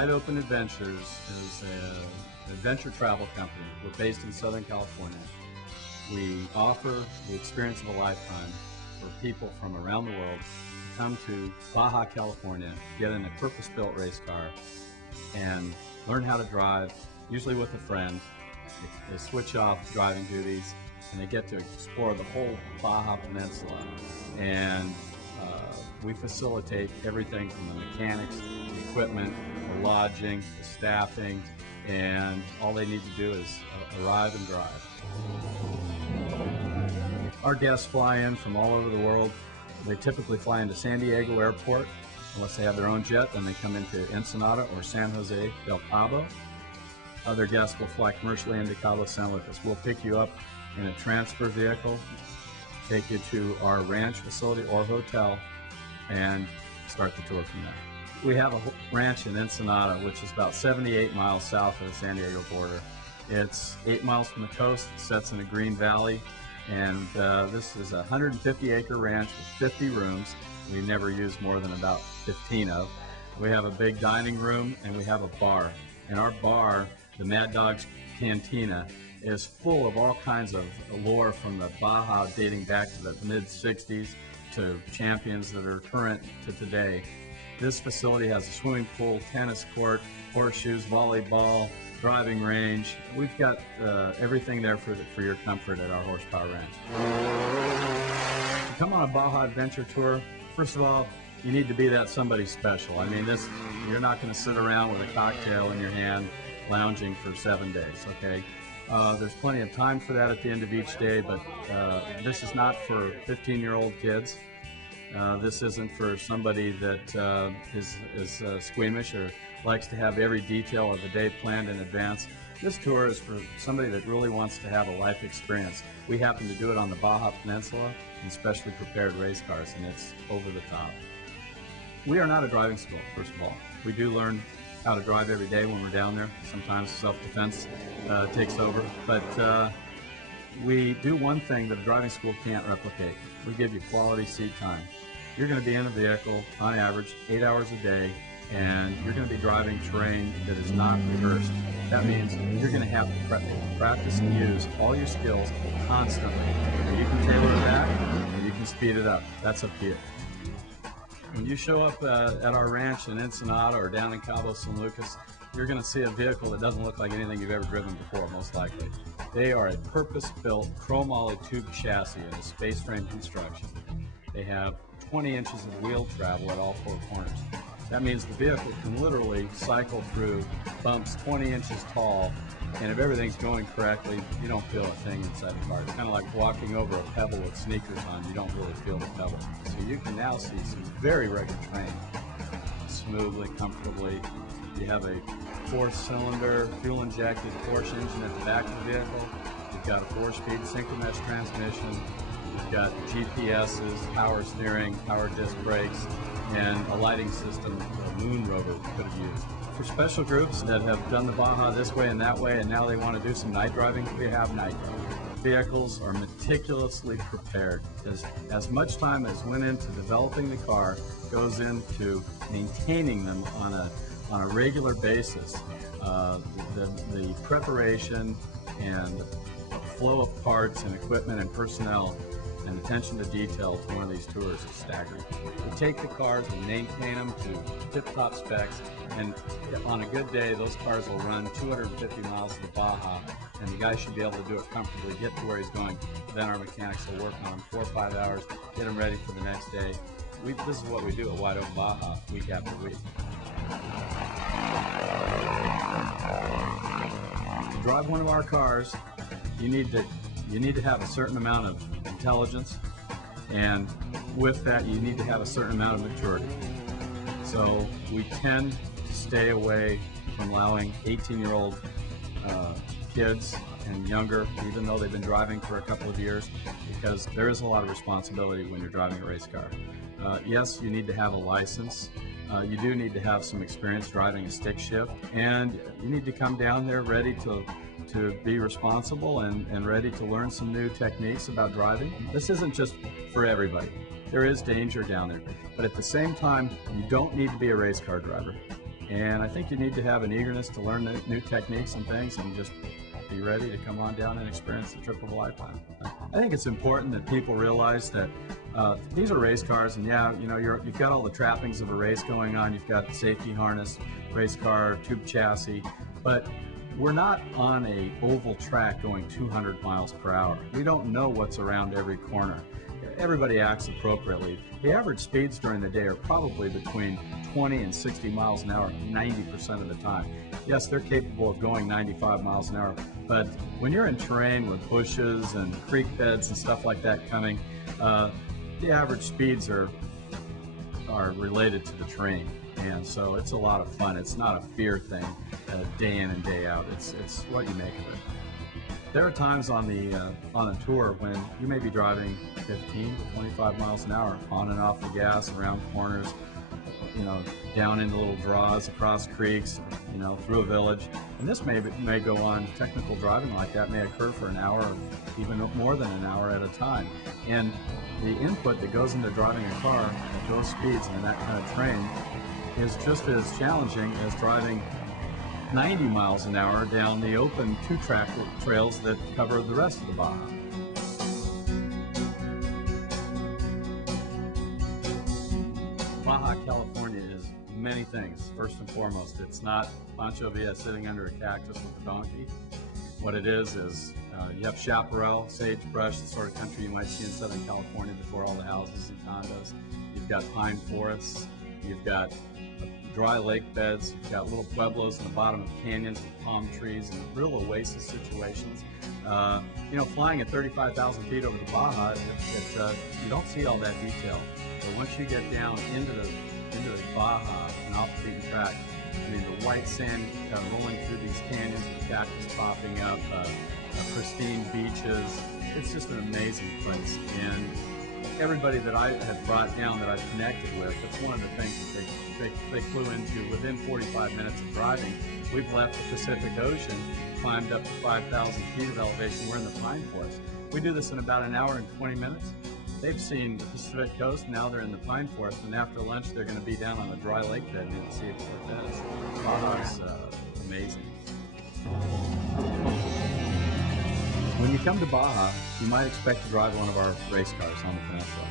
Wide Open Adventures is an adventure travel company. We're based in Southern California. We offer the experience of a lifetime for people from around the world to come to Baja, California, get in a purpose-built race car, and learn how to drive, usually with a friend. They switch off driving duties, and they get to explore the whole Baja Peninsula. And we facilitate everything from the mechanics, the equipment, the lodging, the staffing, and all they need to do is arrive and drive. Our guests fly in from all over the world. They typically fly into San Diego Airport. Unless they have their own jet, then they come into Ensenada or San Jose del Cabo. Other guests will fly commercially into Cabo San Lucas. We'll pick you up in a transfer vehicle, take you to our ranch facility or hotel, and start the tour from there. We have a ranch in Ensenada, which is about 78 miles south of the San Diego border. It's 8 miles from the coast. It sets in a green valley, and this is a 150-acre ranch with 50 rooms. We never use more than about 15 of. We have a big dining room, and we have a bar. And our bar, the Mad Dog's Cantina, is full of all kinds of lore from the Baja dating back to the mid-60s to champions that are current to today. This facility has a swimming pool, tennis court, horseshoes, volleyball, driving range. We've got everything there for your comfort at our horsepower ranch. To come on a Baja adventure tour, first of all, you need to be that somebody special. I mean, you're not going to sit around with a cocktail in your hand lounging for 7 days, okay? There's plenty of time for that at the end of each day, but this is not for 15-year-old kids. This isn't for somebody that is squeamish or likes to have every detail of the day planned in advance. This tour is for somebody that really wants to have a life experience. We happen to do it on the Baja Peninsula in specially prepared race cars, and it's over the top. We are not a driving school, first of all. We do learn how to drive every day when we're down there. Sometimes self-defense takes over, but we do one thing that a driving school can't replicate. We give you quality seat time. You're going to be in a vehicle, on average, 8 hours a day, and you're going to be driving terrain that is not rehearsed. That means you're going to have to practice and use all your skills constantly. And you can tailor it back, and you can speed it up. That's up to you. When you show up at our ranch in Ensenada or down in Cabo San Lucas, you're going to see a vehicle that doesn't look like anything you've ever driven before, most likely. They are a purpose-built chromoly tube chassis in a space frame construction. They have 20 inches of wheel travel at all four corners. That means the vehicle can literally cycle through bumps 20 inches tall, and if everything's going correctly, you don't feel a thing inside the car. It's kind of like walking over a pebble with sneakers on. You don't really feel the pebble. So you can now see some very rugged terrain, smoothly, comfortably. You have a 4-cylinder, fuel-injected Porsche engine at the back of the vehicle. You've got a 4-speed synchronous transmission. You've got GPSs, power steering, power disc brakes, and a lighting system the moon rover could have used. For special groups that have done the Baja this way and that way, and now they want to do some night driving, we have night driving. Vehicles are meticulously prepared. As much time as went into developing the car goes into maintaining them on a regular basis. The preparation and flow of parts and equipment and personnel and attention to detail to one of these tours is staggering. We take the cars and maintain them to tip-top specs, and on a good day, those cars will run 250 miles to the Baja, and the guy should be able to do it comfortably, get to where he's going. Then our mechanics will work on them 4 or 5 hours, get them ready for the next day. This is what we do at Wide Open Baja week after week. To drive one of our cars, you need to have a certain amount of intelligence, and with that you need to have a certain amount of maturity. So we tend to stay away from allowing 18-year-old kids and younger, even though they've been driving for a couple of years, because there is a lot of responsibility when you're driving a race car. Yes, you need to have a license. You do need to have some experience driving a stick shift, and you need to come down there ready to be responsible and ready to learn some new techniques about driving. This isn't just for everybody. There is danger down there, but at the same time, you don't need to be a race car driver. And I think you need to have an eagerness to learn new techniques and things, and just be ready to come on down and experience the trip of a lifetime. I think it's important that people realize that these are race cars, and yeah, you know, you've got all the trappings of a race going on. You've got the safety harness, race car, tube chassis, but we're not on a oval track going 200 miles per hour. We don't know what's around every corner. Everybody acts appropriately. The average speeds during the day are probably between 20 and 60 miles an hour 90% of the time. Yes, they're capable of going 95 miles an hour, but when you're in terrain with bushes and creek beds and stuff like that coming, the average speeds are related to the terrain. And so it's a lot of fun. It's not a fear thing, day in and day out. It's what you make of it. There are times on a tour when you may be driving 15 to 25 miles an hour on and off the gas, around corners, you know, down into little draws, across creeks, you know, through a village. And this may go on. Technical driving like that may occur for an hour, or even more than an hour at a time. And the input that goes into driving a car at those speeds and in that kind of terrain is just as challenging as driving 90 miles an hour down the open two-track trails that cover the rest of the Baja. Baja California is many things. First and foremost, it's not Pancho Villa sitting under a cactus with a donkey. What it is you have chaparral, sagebrush, the sort of country you might see in Southern California before all the houses and condos. You've got pine forests, you've got dry lake beds, you've got little pueblos in the bottom of canyons with palm trees and real oasis situations. You know, flying at 35,000 feet over the Baja, you don't see all that detail. But once you get down into the Baja and off the beaten track, I mean, the white sand rolling through these canyons with cactus popping up, pristine beaches. It's just an amazing place. And everybody that I have brought down, that I've connected with, that's one of the things that they flew into within 45 minutes of driving. We've left the Pacific Ocean, climbed up to 5,000 feet of elevation. We're in the pine forest. We do this in about an hour and 20 minutes. They've seen the Pacific coast, now they're in the pine forest, and after lunch they're going to be down on a dry lake bed near the Sea of Cortez. Baja's amazing. When you come to Baja, you might expect to drive one of our race cars on the peninsula.